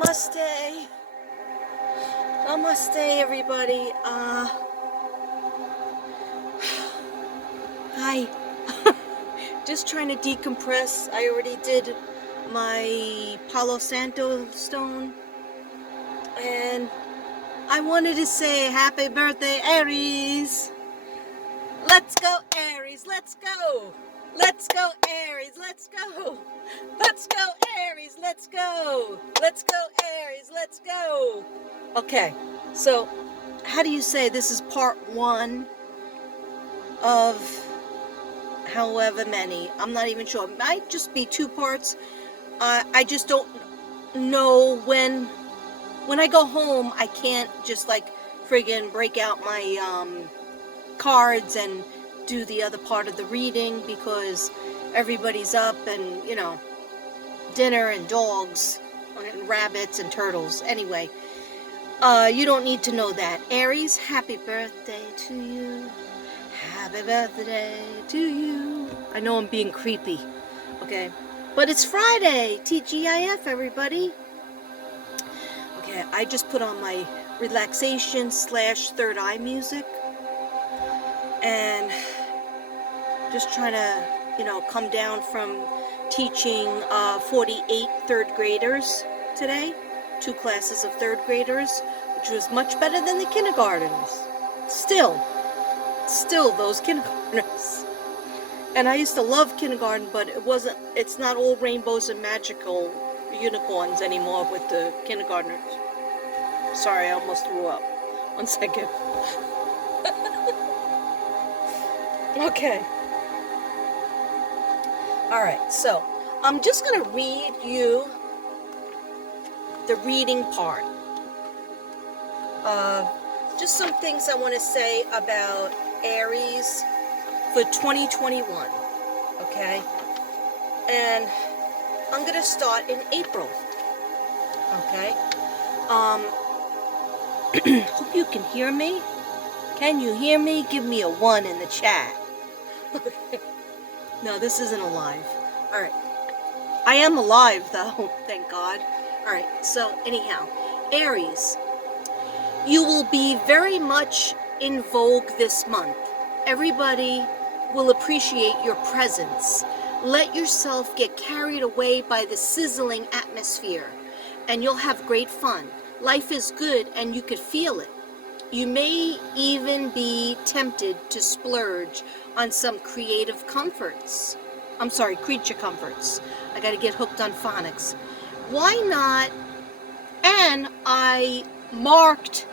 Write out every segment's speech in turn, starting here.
Namaste. Namaste, everybody. Hi. Just trying to decompress. I already did my Palo Santo stone. And I wanted to say happy birthday, Aries. Let's go, Aries. Let's go. Let's go, Aries. Let's go. Let's go, Aries. Let's go. Let's go, Aries. Let's go. Okay, so how do you say this is part one of however many? I'm not even sure. It might just be two parts. I just don't know when I go home. I can't just like friggin' break out my cards and do the other part of the reading because everybody's up and, you know, dinner and dogs and rabbits and turtles. Anyway, you don't need to know that. Aries, happy birthday to you. Happy birthday to you. I know I'm being creepy, okay? But it's Friday, TGIF, everybody. Okay, I just put on my relaxation / third eye music. And just trying to, you know, come down from teaching 48 third graders today. 2 classes of third graders, which was much better than the kindergartens. Still those kindergartners. And I used to love kindergarten, but it's not all rainbows and magical unicorns anymore with the kindergartners. Sorry, I almost threw up. 1 second. Okay. Alright, so I'm just going to read you the reading part. Just some things I want to say about Aries for 2021. Okay? And I'm going to start in April. Okay? Hope you can hear me. Can you hear me? Give me a 1 in the chat. No, this isn't alive. Alright. I am alive, though. Thank God. Alright, so anyhow. Aries. You will be very much in vogue this month. Everybody will appreciate your presence. Let yourself get carried away by the sizzling atmosphere, and you'll have great fun. Life is good, and you could feel it. You may even be tempted to splurge on some creature comforts. I gotta get hooked on phonics. Why not? And I marked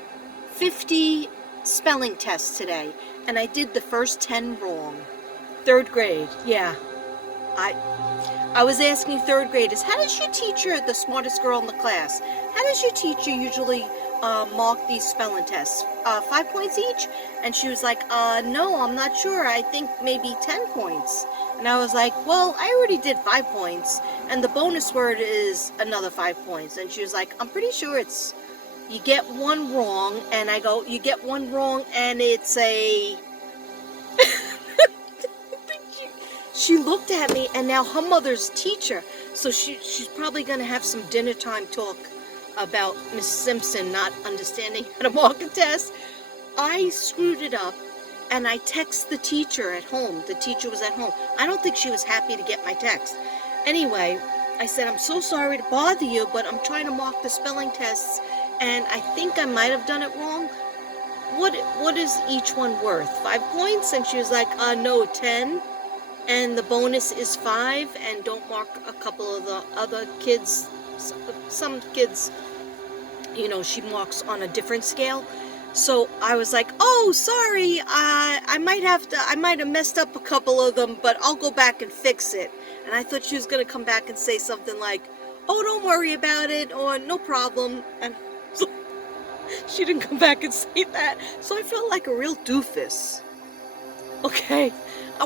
50 spelling tests today, and I did the first 10 wrong. 3rd grade, yeah. I was asking 3rd graders, how does your teacher, the smartest girl in the class, how does your teacher usually mark these spelling tests? 5 points each? And she was like, no, I'm not sure. I think maybe 10 points. And I was like, well, I already did 5 points, and the bonus word is another 5 points. And she was like, I'm pretty sure it's, you get 1 wrong. And I go, you get 1 wrong, and it's a... She looked at me, and now her mother's teacher, so she's probably going to have some dinner time talk about Miss Simpson not understanding how to mark a test. I screwed it up, and I text the teacher at home. The teacher was at home. I don't think she was happy to get my text. Anyway, I said, I'm so sorry to bother you, but I'm trying to mark the spelling tests, and I think I might have done it wrong. What is each one worth? 5 points? And she was like, no, 10. And the bonus is 5, and don't mark a couple of the other kids. Some kids, you know, she marks on a different scale. So I was like, oh, sorry, I might have messed up a couple of them, but I'll go back and fix it. And I thought she was going to come back and say something like, oh, don't worry about it, or no problem. And she didn't come back and say that. So I felt like a real doofus. Okay.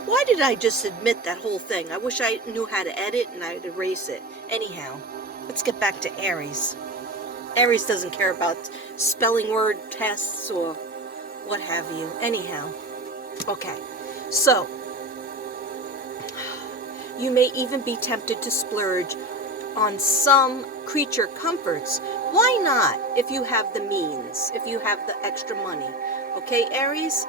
Why did I just admit that whole thing? I wish I knew how to edit and I'd erase it. Anyhow, let's get back to Aries. Aries doesn't care about spelling word tests or what have you. Anyhow, okay. So, you may even be tempted to splurge on some creature comforts. Why not, if you have the means, if you have the extra money? Okay, Aries?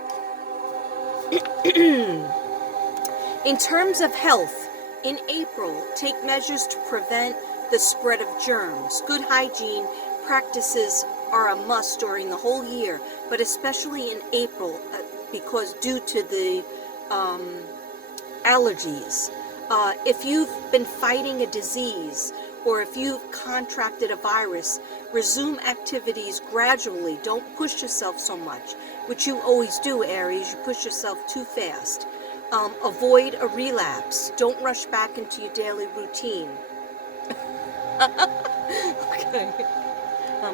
In terms of health, in April, take measures to prevent the spread of germs. Good hygiene practices are a must during the whole year, but especially in April, because due to the allergies. If you've been fighting a disease, or if you've contracted a virus, resume activities gradually. Don't push yourself so much, which you always do, Aries. You push yourself too fast. Avoid a relapse. Don't rush back into your daily routine. Okay.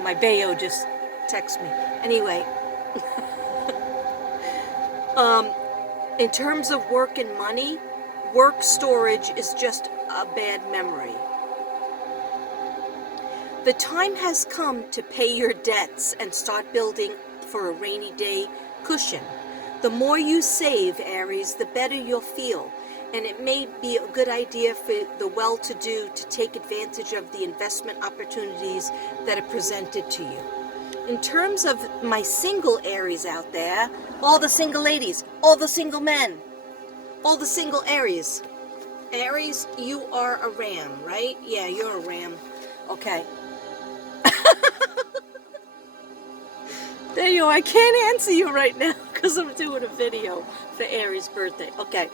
My Bayo just texted me. Anyway, in terms of work and money, work storage is just a bad memory. The time has come to pay your debts and start building for a rainy day cushion. The more you save, Aries, the better you'll feel, and it may be a good idea for the well-to-do to take advantage of the investment opportunities that are presented to you. In terms of my single Aries out there, all the single ladies, all the single men, all the single Aries. Aries, you are a ram, right? Yeah, you're a ram. Okay. There you are. I can't answer you right now because I'm doing a video for Aries' birthday. Okay.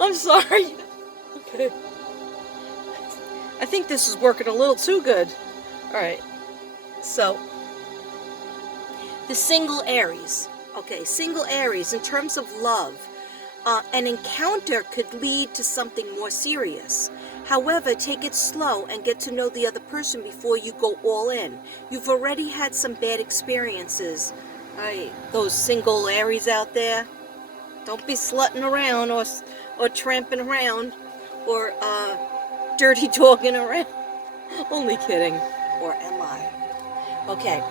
I'm sorry. Okay. I think this is working a little too good. All right. So, the single Aries. Okay, single Aries, in terms of love, an encounter could lead to something more serious. However, take it slow and get to know the other person before you go all in. You've already had some bad experiences. Those single Aries out there, don't be slutting around or tramping around or dirty talking around. Only kidding. Or am I? Okay,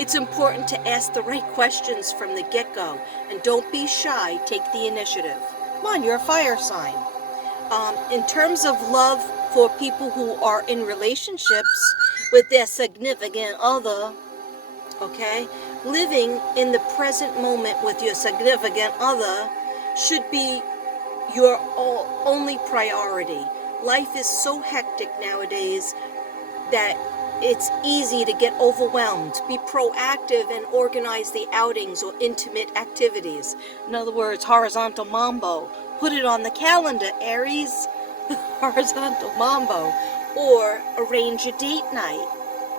it's important to ask the right questions from the get-go, and don't be shy. Take the initiative. Come on, you're a fire sign. In terms of love for people who are in relationships with their significant other, okay, living in the present moment with your significant other should be your only priority. Life is so hectic nowadays that it's easy to get overwhelmed. Be proactive and organize the outings or intimate activities. In other words, horizontal mambo. Put it on the calendar, Aries. Horizontal mambo. Or arrange a date night.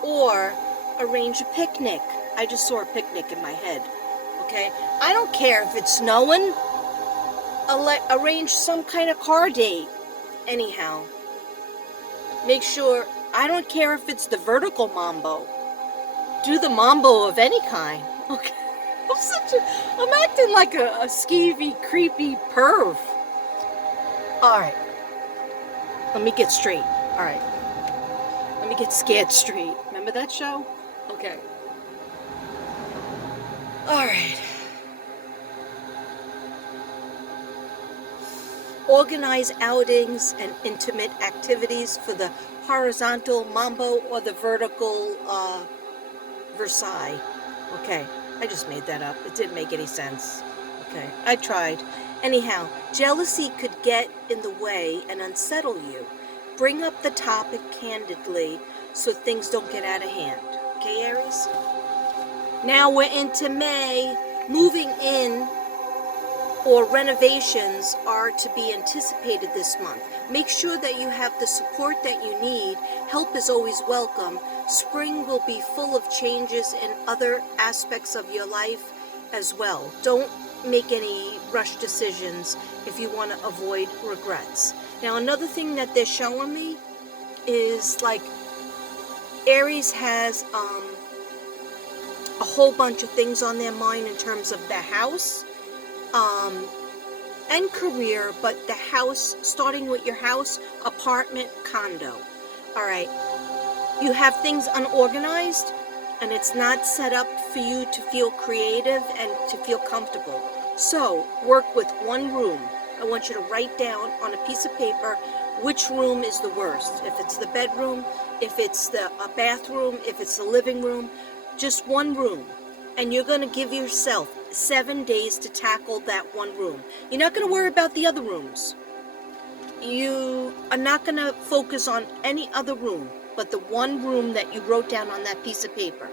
Or arrange a picnic. I just saw a picnic in my head. Okay? I don't care if it's snowing. Arrange some kind of car date. Anyhow. Make sure, I don't care if it's the vertical mambo. Do the mambo of any kind. Okay. I'm acting like a skeevy, creepy perv. Alright. Let me get straight. Alright. Let me get scared straight. Remember that show? Okay. Alright. Organize outings and intimate activities for the horizontal mambo or the vertical Versailles. Okay, I just made that up. It didn't make any sense. Okay, I tried. Anyhow, jealousy could get in the way and unsettle you. Bring up the topic candidly so things don't get out of hand. Okay, Aries? Now we're into May. Moving in or renovations are to be anticipated this month. Make sure that you have the support that you need. Help is always welcome. Spring will be full of changes in other aspects of your life as well. Don't make any rush decisions if you want to avoid regrets. Now, another thing that they're showing me is like Aries has a whole bunch of things on their mind in terms of the house and career, but the house, starting with your house, apartment, condo. All right, you have things unorganized and it's not set up for you to feel creative and to feel comfortable. So work with one room. I want you to write down on a piece of paper which room is the worst. If it's the bedroom, if it's the bathroom, if it's the living room, just one room. And you're going to give yourself 7 days to tackle that one room. You're not going to worry about the other rooms. You are not going to focus on any other room but the one room that you wrote down on that piece of paper.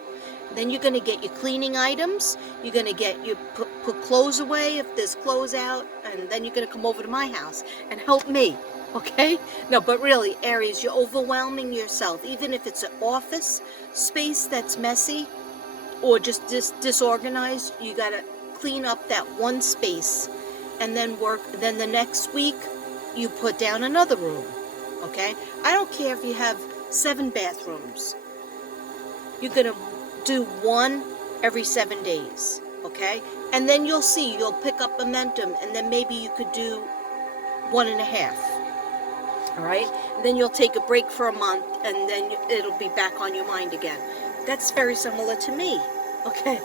Then you're going to get your cleaning items. You're going to get your put clothes away if there's clothes out, and then you're going to come over to my house and help me. Okay? No, but really, Aries, you're overwhelming yourself. Even if it's an office space that's messy or just disorganized, you got to clean up that one space and then work. Then the next week, you put down another room. Okay? I don't care if you have 7 bathrooms. You're going to do one every 7 days, okay? And then you'll see, you'll pick up momentum, and then maybe you could do 1.5, all right? And then you'll take a break for a month, and then it'll be back on your mind again. That's very similar to me, okay?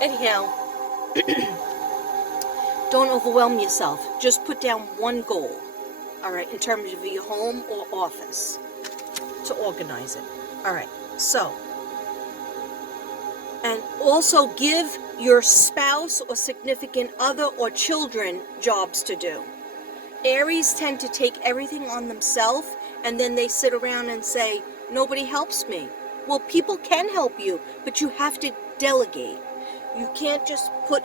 Anyhow, don't overwhelm yourself. Just put down one goal, all right, in terms of your home or office to organize it. All right, so, and also give your spouse or significant other or children jobs to do. Aries tend to take everything on themselves, and then they sit around and say, nobody helps me. Well, people can help you, but you have to delegate. You can't just put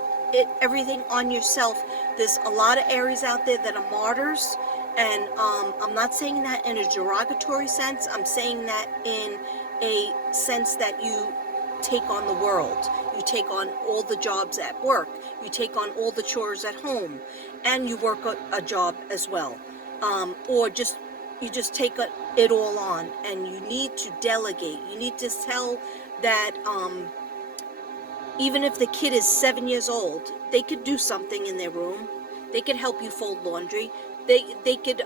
everything on yourself. There's a lot of Aries out there that are martyrs, and I'm not saying that in a derogatory sense. I'm saying that in a sense that you take on the world. You take on all the jobs at work. You take on all the chores at home, and you work a job as well. Or you just take it all on, and you need to delegate. You need to tell that even if the kid is 7 years old, they could do something in their room. They could help you fold laundry. They could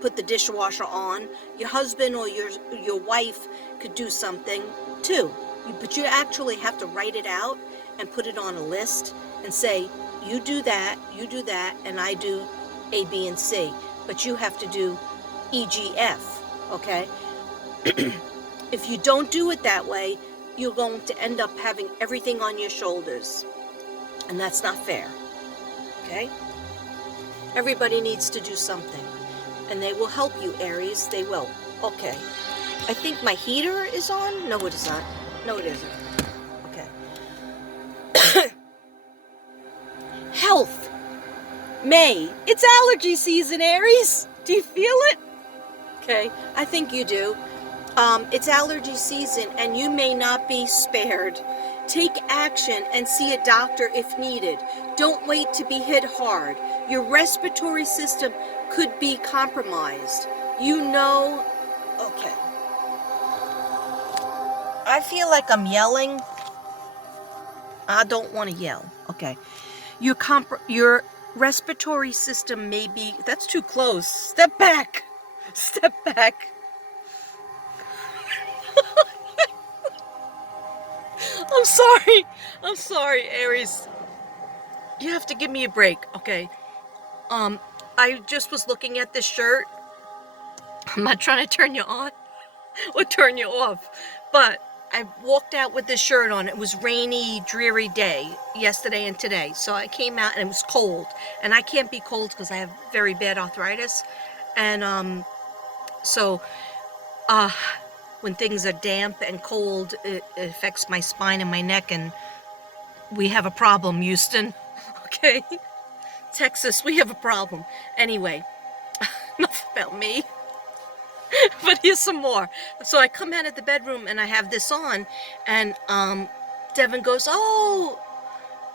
put the dishwasher on. Your husband or your wife could do something too. But you actually have to write it out and put it on a list and say, you do that, and I do A, B, and C. But you have to do E, G, F, okay? If you don't do it that way, you're going to end up having everything on your shoulders. And that's not fair, okay? Everybody needs to do something. And they will help you, Aries. They will. Okay. I think my heater is on. No, it is not. No, it isn't. Okay. Health. May. It's allergy season, Aries. Do you feel it? Okay. I think you do. It's allergy season, and you may not be spared. Take action and see a doctor if needed. Don't wait to be hit hard. Your respiratory system could be compromised. You know, okay. I feel like I'm yelling. I don't want to yell. Okay. Your respiratory system may be, that's too close. Step back. Step back. I'm sorry, Aries. You have to give me a break, okay? I just was looking at this shirt. I'm not trying to turn you on or turn you off, but I walked out with this shirt on. It was rainy, dreary day yesterday and today, so I came out and it was cold, and I can't be cold because I have very bad arthritis, and so when things are damp and cold, it affects my spine and my neck, and we have a problem, Houston. Okay? Texas, we have a problem. Anyway, enough about me. But here's some more. So I come out of the bedroom and I have this on, and Devin goes, "Oh,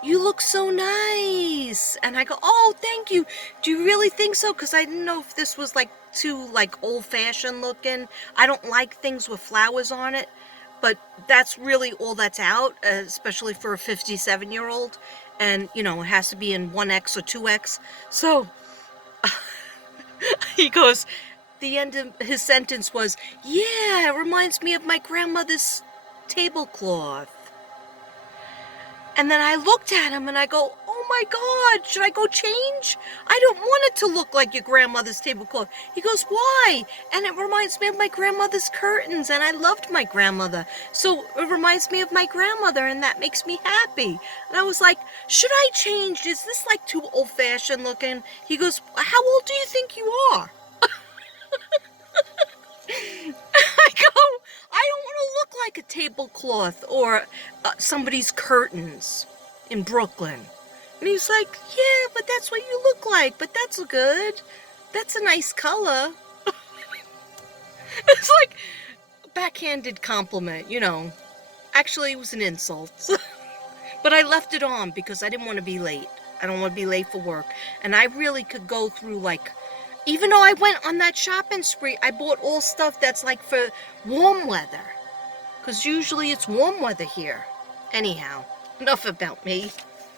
you look so nice." And I go, "Oh, thank you. Do you really think so?" Because I didn't know if this was like too like old-fashioned looking. I don't like things with flowers on it, but that's really all that's out, especially for a 57-year-old. And you know, it has to be in 1X or 2X. So he goes, the end of his sentence was, "Yeah, it reminds me of my grandmother's tablecloth." And then I looked at him and I go, "Oh oh my God, should I go change? I don't want it to look like your grandmother's tablecloth. He goes, why? And it reminds me of my grandmother's curtains, and I loved my grandmother. So it reminds me of my grandmother, and that makes me happy. And I was like, should I change? Is this like too old-fashioned looking? He goes, how old do you think you are? I go, I don't want to look like a tablecloth or somebody's curtains in Brooklyn. And he's like, yeah, but that's what you look like. But that's good. That's a nice color. It's like a backhanded compliment, you know. Actually, it was an insult. But I left it on because I didn't want to be late. I don't want to be late for work. And I really could go through, like, even though I went on that shopping spree, I bought all stuff that's like for warm weather. Because usually it's warm weather here. Anyhow, enough about me.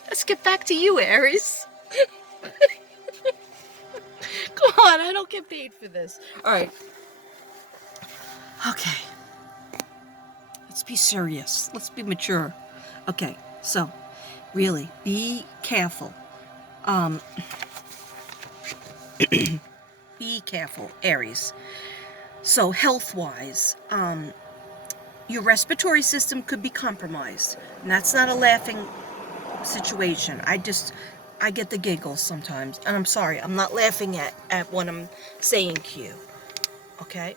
Let's get back to you, Aries. Come on, I don't get paid for this. All right. Okay. Let's be serious. Let's be mature. Okay, so really, be careful. Be careful, Aries. So health-wise, your respiratory system could be compromised. And that's not a laughing situation. I get the giggles sometimes. And I'm sorry, I'm not laughing at what I'm saying to you. Okay?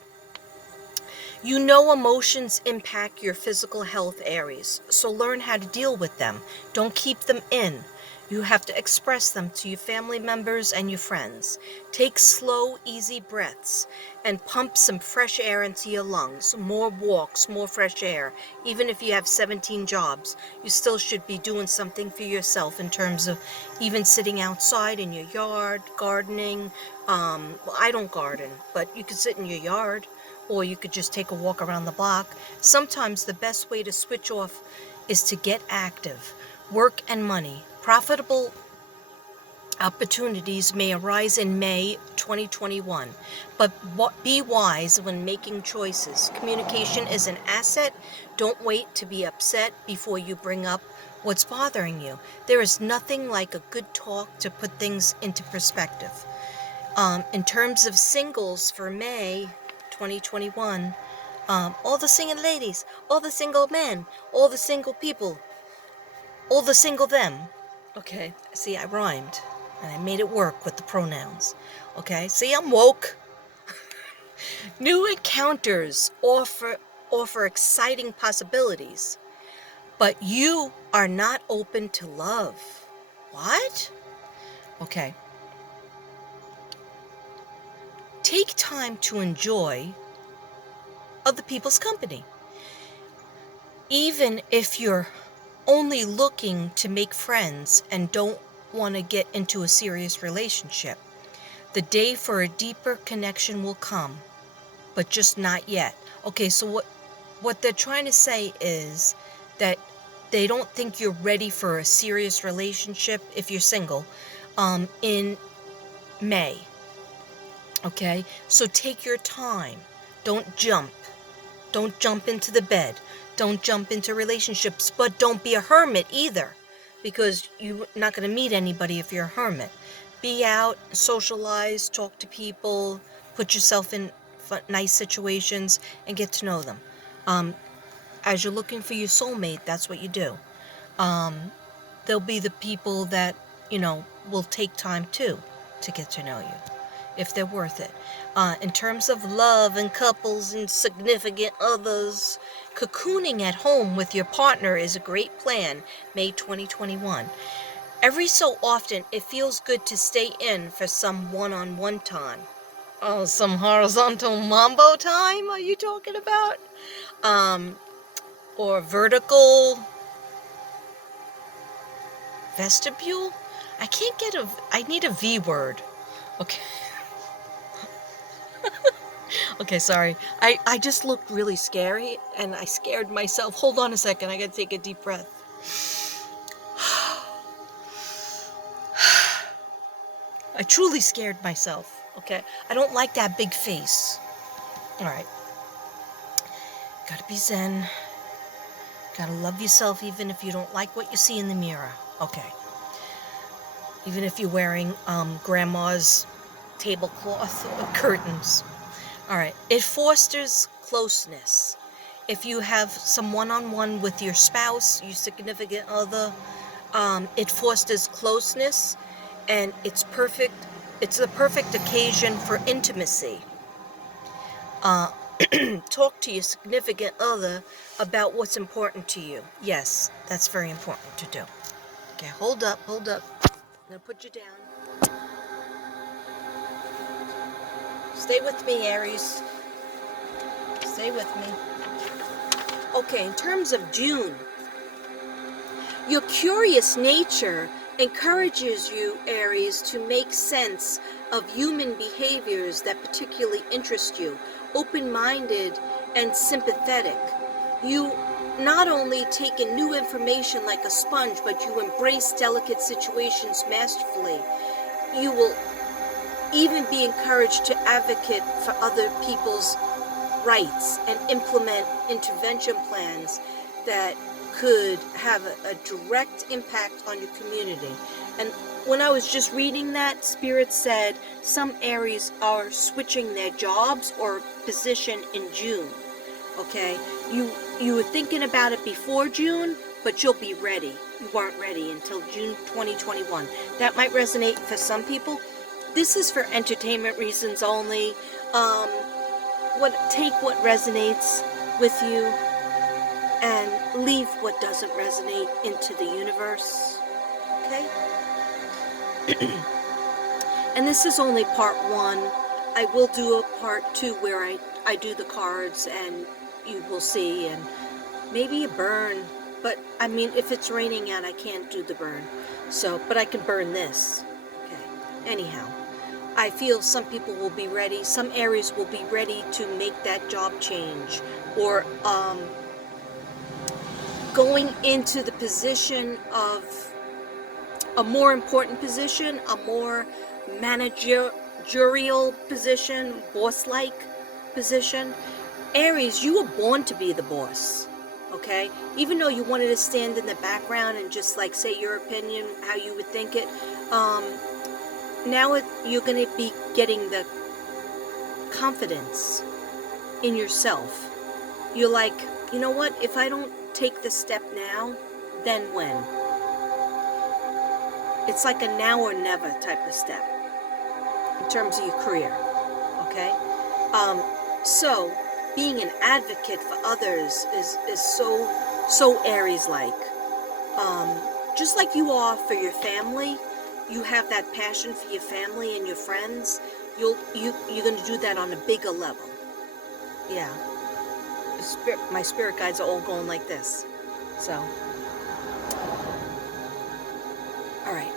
You know emotions impact your physical health, Aries. So learn how to deal with them. Don't keep them in. You have to express them to your family members and your friends. Take slow, easy breaths and pump some fresh air into your lungs. More walks, more fresh air. Even if you have 17 jobs, you still should be doing something for yourself in terms of even sitting outside in your yard, gardening. Well, I don't garden, but you could sit in your yard, or you could just take a walk around the block. Sometimes the best way to switch off is to get active. Work and money. Profitable opportunities may arise in May 2021, but be wise when making choices. Communication is an asset. Don't wait to be upset before you bring up what's bothering you. There is nothing like a good talk to put things into perspective. In terms of singles for May 2021, all the single ladies, all the single men, all the single people, all the single them. Okay, see, I rhymed, and I made it work with the pronouns. Okay, see, I'm woke. New encounters offer exciting possibilities, but you are not open to love. What? Okay. Take time to enjoy other people's company. Even if you're only looking to make friends and don't want to get into a serious relationship, the day for a deeper connection will come, but just not yet. Okay, so what they're trying to say is that they don't think you're ready for a serious relationship if you're single in May. Okay, so take your time. Don't jump. Don't jump into the bed. Don't jump into relationships, but don't be a hermit either, because you're not going to meet anybody if you're a hermit. Be out, socialize, talk to people, put yourself in nice situations, and get to know them. As you're looking for your soulmate, that's what you do. There'll be the people that, will take time too to get to know you, if they're worth it. In terms of love and couples and significant others, cocooning at home with your partner is a great plan, May 2021. Every so often, it feels good to stay in for some one-on-one time. Oh, some horizontal mambo time, are you talking about? Or vertical vestibule? I need a V word. Okay. Okay, sorry. I just looked really scary, and I scared myself. Hold on a second. I gotta take a deep breath. I truly scared myself, okay? I don't like that big face. All right. Gotta be zen. Gotta love yourself even if you don't like what you see in the mirror. Okay. even if you're wearing grandma's tablecloth or curtains. All right. It fosters closeness. If you have some one-on-one with your spouse, your significant other, it fosters closeness, and it's perfect. It's the perfect occasion for intimacy. Uh, Talk to your significant other about what's important to you. Yes, that's very important to do. Okay, hold up, hold up. I'm gonna put you down. Stay with me, Aries. Stay with me. Okay, in terms of June, your curious nature encourages you, Aries, to make sense of human behaviors that particularly interest you, open-minded and sympathetic. You not only take in new information like a sponge, but you embrace delicate situations masterfully. You will even be encouraged to advocate for other people's rights and implement intervention plans that could have a direct impact on your community. And when I was just reading that, Spirit said some Aries are switching their jobs or position in June. Okay, you were thinking about it before June, but you'll be ready. You weren't ready until June 2021. That might resonate for some people. This is for entertainment reasons only. Take what resonates with you and leave what doesn't resonate into the universe. Okay? And this is only part one. I will do a part two where I do the cards and you will see, and maybe a burn. But I mean, if it's raining out, I can't do the burn. So, but I can burn this. Okay. Anyhow, I feel some people will be ready. Some Aries will be ready to make that job change, or going into the position of a more important position, a more managerial position, boss-like position. Aries, you were born to be the boss, okay? Even though you wanted to stand in the background and just like say your opinion, how you would think it, now you're going to be getting the confidence in yourself. You're like, you know what? If I don't take the step now, then when? It's like a now or never type of step in terms of your career, okay? So being an advocate for others is so Aries-like. Just like you are for your family, you have that passion for your family and your friends. You're going to do that on a bigger level. Yeah. My spirit guides are all going like this. So, all right.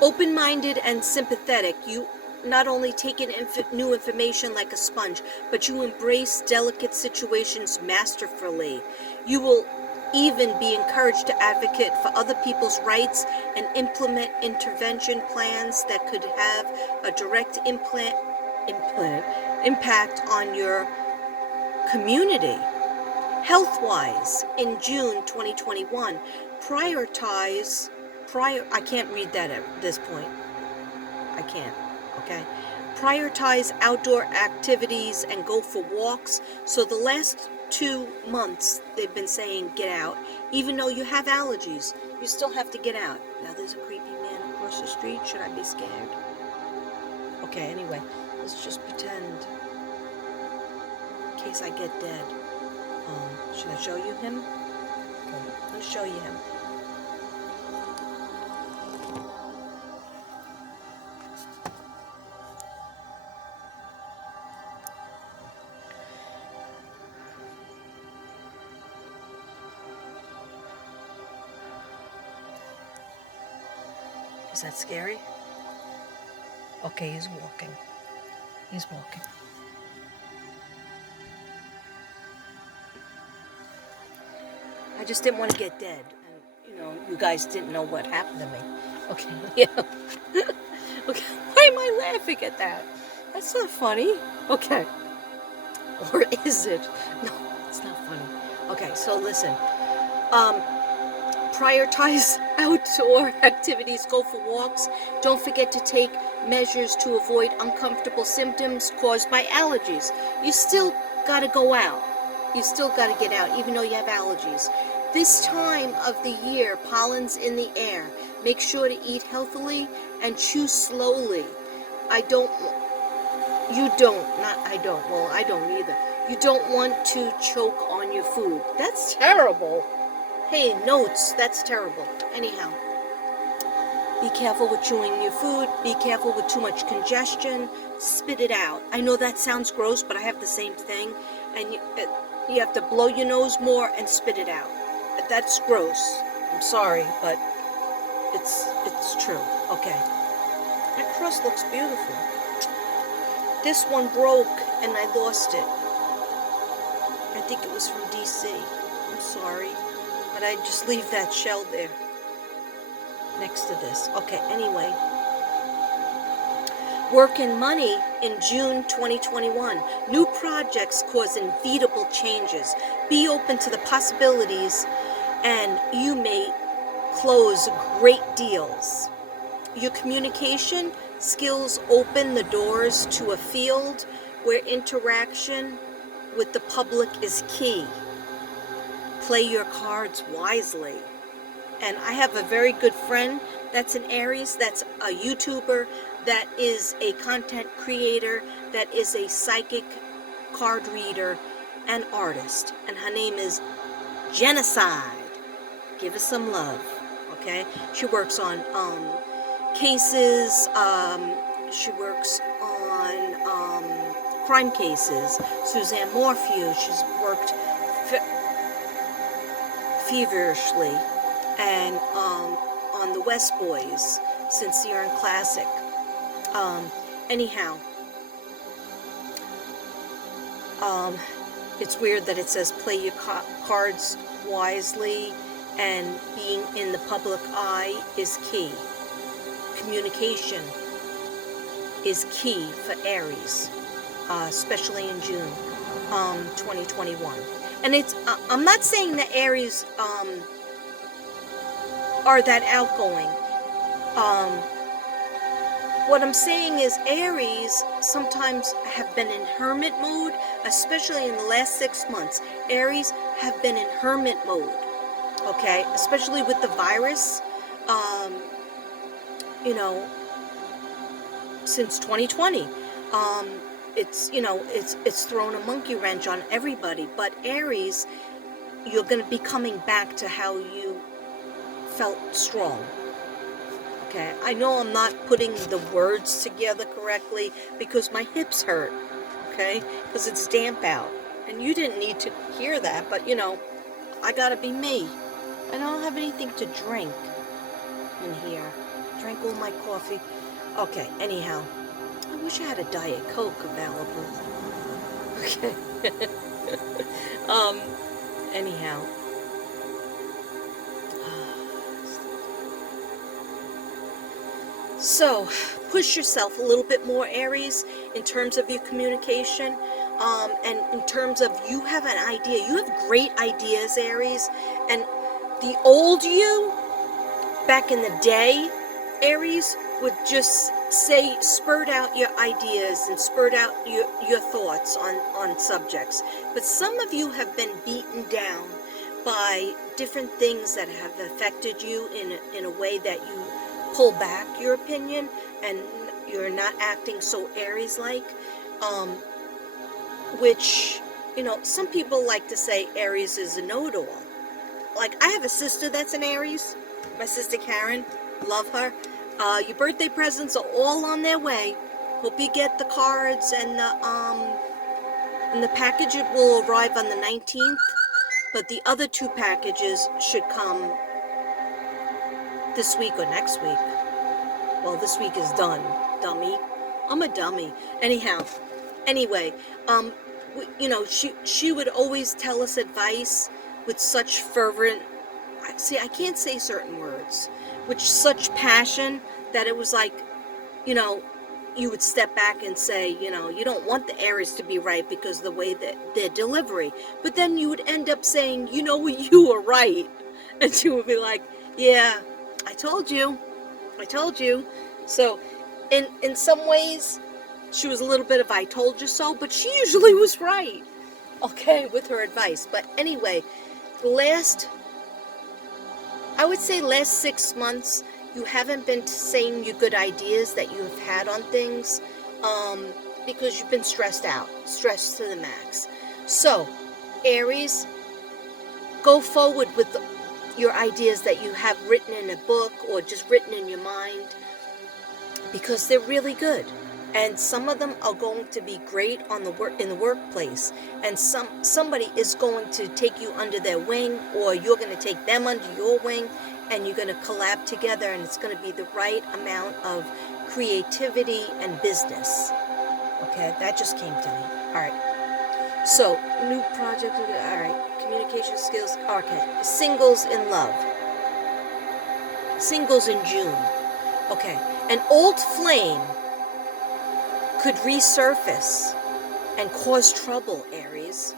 Open-minded and sympathetic. You not only take in new information like a sponge, but you embrace delicate situations masterfully. You will even be encouraged to advocate for other people's rights and implement intervention plans that could have a direct impact on your community. Health-wise, in June 2021, I can't read that at this point. I can't, okay? Prioritize outdoor activities and go for walks. So the last 2 months, they've been saying get out. Even though you have allergies, you still have to get out. Now there's a creepy man across the street. Should I be scared? Okay, anyway, let's just pretend in case I get dead. Should I show you him? Okay, let's show you him. Is that scary? Okay, he's walking. He's walking. I just didn't want to get dead. And, you guys didn't know what happened to me. Okay, yeah. Okay, why am I laughing at that? That's not funny. Okay. Or is it? No, it's not funny. Okay, so listen. prioritize outdoor activities, go for walks. Don't forget to take measures to avoid uncomfortable symptoms caused by allergies. You still got to go out. You still got to get out, even though you have allergies. This time of the year, pollen's in the air. Make sure to eat healthily and chew slowly. I don't either. You don't want to choke on your food. That's terrible. Hey, notes, that's terrible. Anyhow, be careful with chewing your food. Be careful with too much congestion. Spit it out. I know that sounds gross, but I have the same thing. And you have to blow your nose more and spit it out. That's gross. I'm sorry, but it's true. Okay. That cross looks beautiful. This one broke and I lost it. I think it was from DC. I'm sorry. But I just leave that shell there next to this. Okay, anyway. Work and money in June 2021. New projects cause inevitable changes. Be open to the possibilities and you may close great deals. Your communication skills open the doors to a field where interaction with the public is key. Play your cards wisely. And I have a very good friend that's an Aries, that's a YouTuber, that is a content creator, that is a psychic card reader and artist. And her name is Genocide. Give us some love, okay? She works on cases, she works on crime cases. Suzanne Morphew, she's worked feverishly and on the West Boys since the Urn Classic. Anyhow, it's weird that it says play your cards wisely and being in the public eye is key. Communication is key for Aries, especially in June 2021. And I'm not saying that Aries are that outgoing. What I'm saying is Aries sometimes have been in hermit mode, especially in the last 6 months. Aries have been in hermit mode, okay? Especially with the virus, since 2020. It's thrown a monkey wrench on everybody. But Aries, you're going to be coming back to how you felt strong. Okay, I know I'm not putting the words together correctly because my hips hurt, okay, because it's damp out. And you didn't need to hear that, but, I gotta be me. I don't have anything to drink in here. Drank all my coffee. Okay, anyhow, I wish I had a Diet Coke available. Okay. Anyhow. So, push yourself a little bit more, Aries, in terms of your communication, and in terms of you have an idea. You have great ideas, Aries, and the old you, back in the day, Aries, would just spurt out your ideas and spurt out your thoughts on subjects. But some of you have been beaten down by different things that have affected you in a way that you pull back your opinion and you're not acting so Aries-like, which, some people like to say Aries is a know-it-all. Like, I have a sister that's an Aries, my sister Karen, love her. Your birthday presents are all on their way. Hope you get the cards and the package will arrive on the 19th, but the other 2 packages should come this week or next week. Well, this week is done, dummy. I'm a dummy. Anyway, she would always tell us advice with such fervent, I can't say certain words, with such passion that it was like, you would step back and say, you don't want the Aries to be right because of the way that their delivery. But then you would end up saying, you were right. And she would be like, yeah, I told you. I told you. So in some ways, she was a little bit of I told you so, but she usually was right. Okay, with her advice. But anyway, I would say last 6 months, you haven't been saying your good ideas that you have had on things, because you've been stressed out, stressed to the max. So, Aries, go forward with your ideas that you have written in a book or just written in your mind, because they're really good. And some of them are going to be great in the workplace, and somebody is going to take you under their wing, or you're going to take them under your wing, and you're going to collab together, and it's going to be the right amount of creativity and business. Okay, that just came to me. All right. So, new project. All right. Communication skills. Okay. Singles in love. Singles in June. Okay. An old flame could resurface and cause trouble, Aries.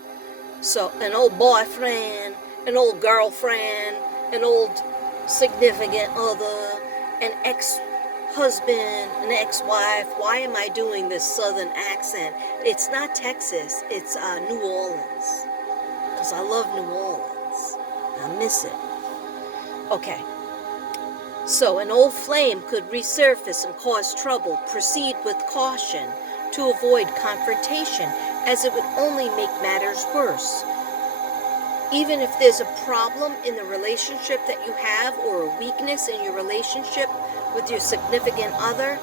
So an old boyfriend, an old girlfriend, an old significant other, an ex-husband, an ex-wife. Why am I doing this southern accent? It's not Texas, it's New Orleans. Because I love New Orleans. I miss it. Okay. So an old flame could resurface and cause trouble. Proceed with caution to avoid confrontation, as it would only make matters worse. Even if there's a problem in the relationship that you have, or a weakness in your relationship with your significant other,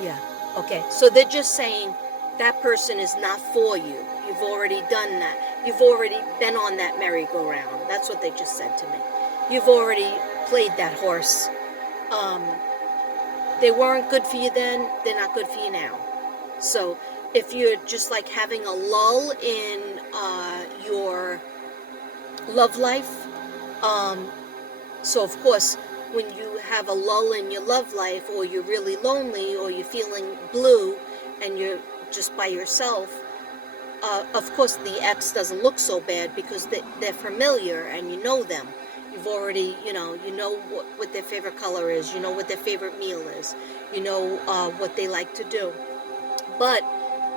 yeah, okay. So they're just saying that person is not for you. You've already done that. You've already been on that merry-go-round. That's what they just said to me. You've already played that horse. They weren't good for you then, they're not good for you now. So if you're just like having a lull in your love life, so of course, when you have a lull in your love life, or you're really lonely, or you're feeling blue, and you're just by yourself, of course the ex doesn't look so bad, because they're familiar and you know them. You've already, you know what their favorite color is, you know what their favorite meal is, you know what they like to do. But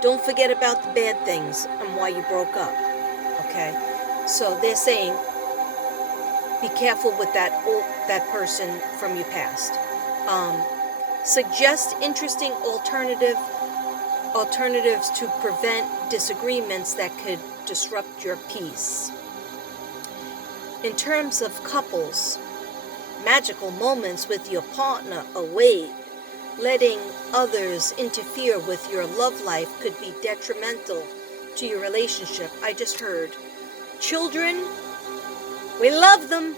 don't forget about the bad things and why you broke up, okay? So they're saying, be careful with that person from your past. Suggest interesting alternatives to prevent disagreements that could disrupt your peace. In terms of couples, magical moments with your partner await. Letting others interfere with your love life could be detrimental to your relationship. I just heard. Children, we love them,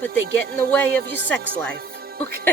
but they get in the way of your sex life. Okay?